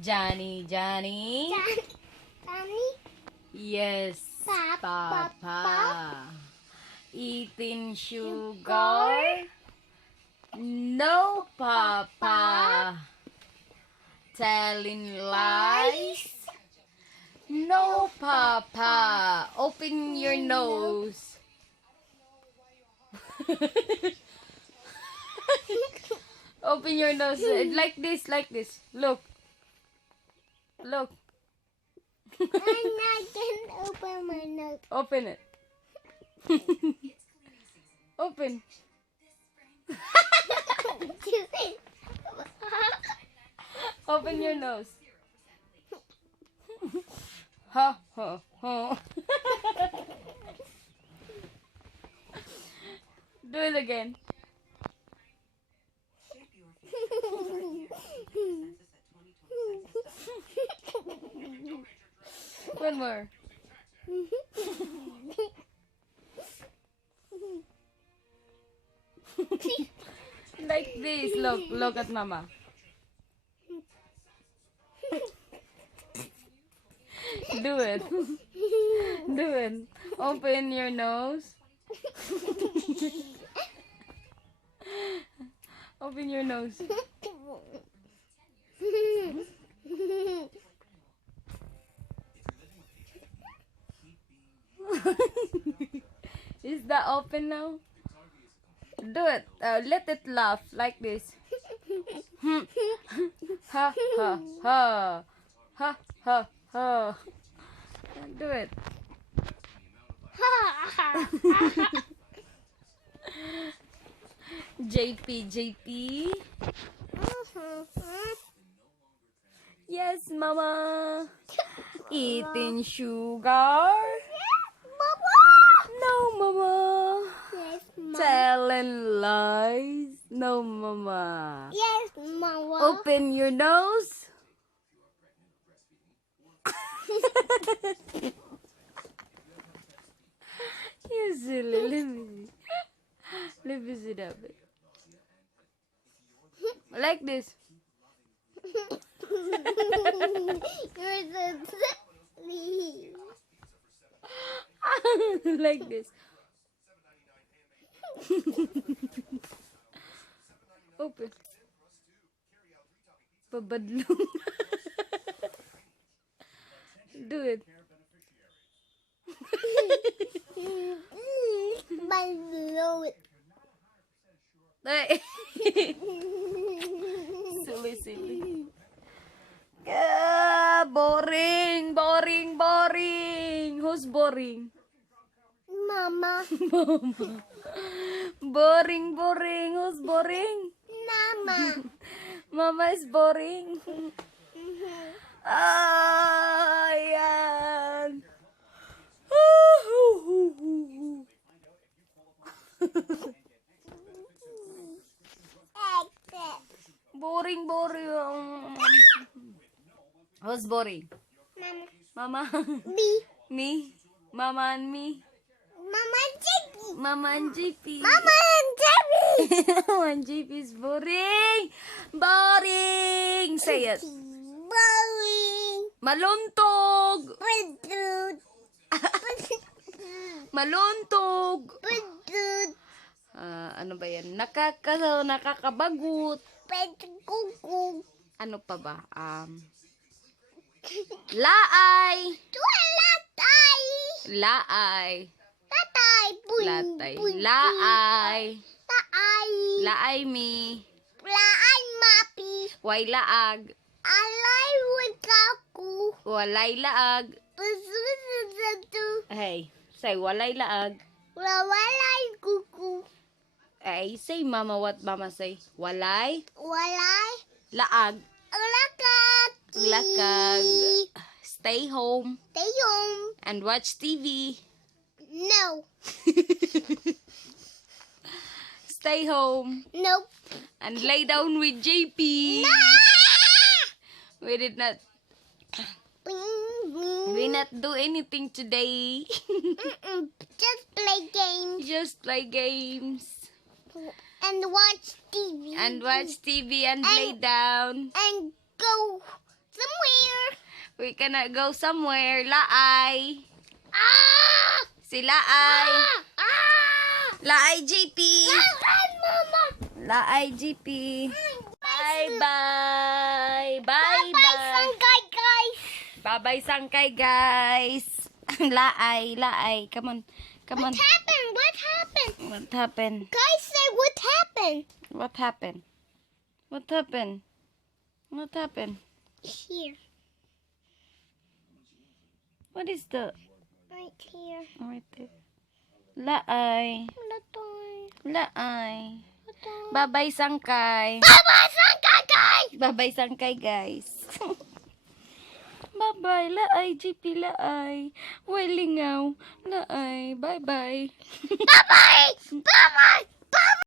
Johnny, Johnny. Johnny. Yes, Papa. Papa. Eating sugar? No, Papa. Telling lies? No, Papa. Open your nose. Open your nose. Like this, like this. Look. Look. I'm not gonna open my nose. Open it. Open. Open your nose. Ha ha ha. Do it again. One more. Like this. Look at Mama. Do it. Do it. Open your nose. Open your nose. Is that open now? Do it. Let it laugh like this. Ha ha ha. Ha ha ha. Do it. JP. Yes, Mama. Eating sugar? No, Mama. Yes, Mama. Telling lies? No, Mama. Yes, Mama. Open your nose. You silly. Let me see. Let me see that bit. Like this. You're so silly. Like this. Open. Pabadlong. Do it. Balloon. Ay. Silly. Boring. Who's boring? Mama. Mama. Boring. Who's boring? Mama. Mama is boring. Ayan. Boring. Who's boring? Mama. Mama. Me. Me. Mama and me. Mama and JP. Mama and JP. Mama and JP. Mama and JP is boring. Boring. Say it. Boring. Maluntog. Balloon. Maluntog. Balloon. Ano ba yan? Nakakabagut. Kuku. Ano pa ba? Laay. Tualatay. Laay. Tatay. Latay. Laay. Taay. Laay mi. Laan mapi. Way laag. Alay wikaku. Walay laag. Pusususutu. Hey, say walay laag. Walay kuku. Hey, say Mama what Mama say. Walay Walay. laag. Lakad. Lakag. Stay home Stay home. and watch TV. No. Stay home Nope. and lay down with JP. We did not do anything today. Just play games Just play games and watch TV and watch TV and lay down. and go We cannot go somewhere. Laay. Ah! Si Laay. Ah! Laay GP. Run, Mama! Laay GP. Bye-bye. Bye, Bye-bye. guys. Bye-bye, Sangkay, guys. Laay, Laay. Come on. Come on. What happened? What happened? What happened? Guys, say what happened? What happened? What happened? What happened? Here. What is the... Right here. Right there. Laay. Latoy. Laay. Latoy. Bye-bye, Sangkay. Bye-bye, guys! Bye-bye, Sangkay, guys. Bye-bye, Laay, GP, Laay. Way lingaw. Laay, bye-bye. Bye-bye! Bye-bye!